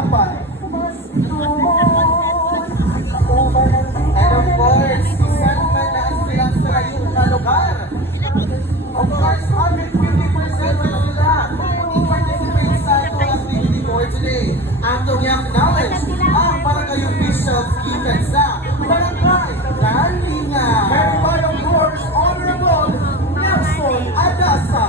dapat. And of course, isang na-aspirant sa iyong na lugar. Of course, 150% na sila kung participate sa ating activity for today. Atong i-acknowledge ang barangay officials given sa Barangay Kalinga. And by of course, Honorable Nelson Adasa.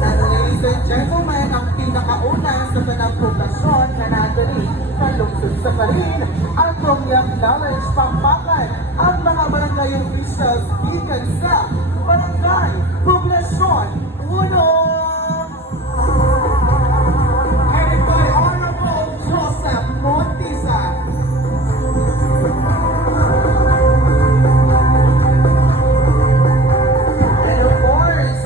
And ladies and gentlemen, ang pinakauna sa tanang poblasyon na natari sa lungsod sa Karin, ang i-acknowledge pampakan ang mga barangay officials given sa Barangay Poblasyon 1. Headed by Honorable Joseph Montisa. And of course,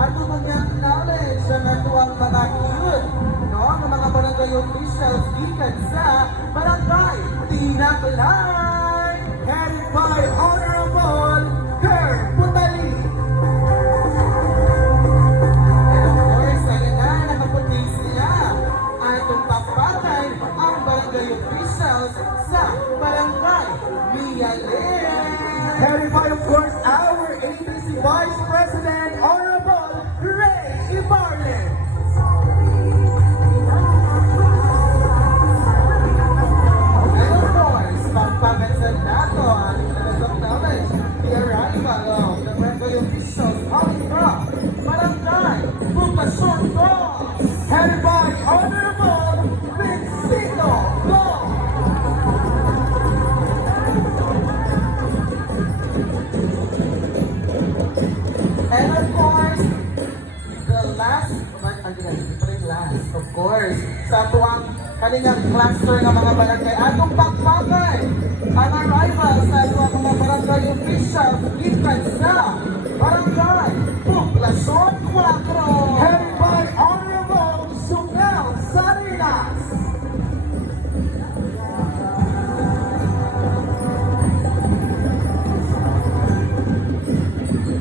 ato mag-acknowledge ang atuang mga youth, no? Ang mga barangay officials given sa Barangay Tinaklay. Headed by Honorable Kerr Putali. And of course, ayun na, nakaputin sila. Atong papakan ang barangay officials sa Barangay Mialin. Headed by, of course, our ABC Vice President, Honorable Ray Ibarlen. And of course, pampakansan nato ang acknowledge the arrival of the barangay officials coming from Barangay Poblasyon 2. Headed by Honorable Vincito Long. And of course, the last, last, of course, sa tuwang kanilang cluster ng mga barangay, atong pakpakan ang arrival sa tuwang mga barangay official given sa Barangay Poblasyon 4. Headed by Honorable Sungel Salinas.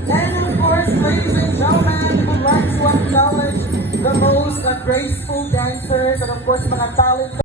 And of course, ladies and gentlemen, we would like to acknowledge the most graceful dancers and of course mga talent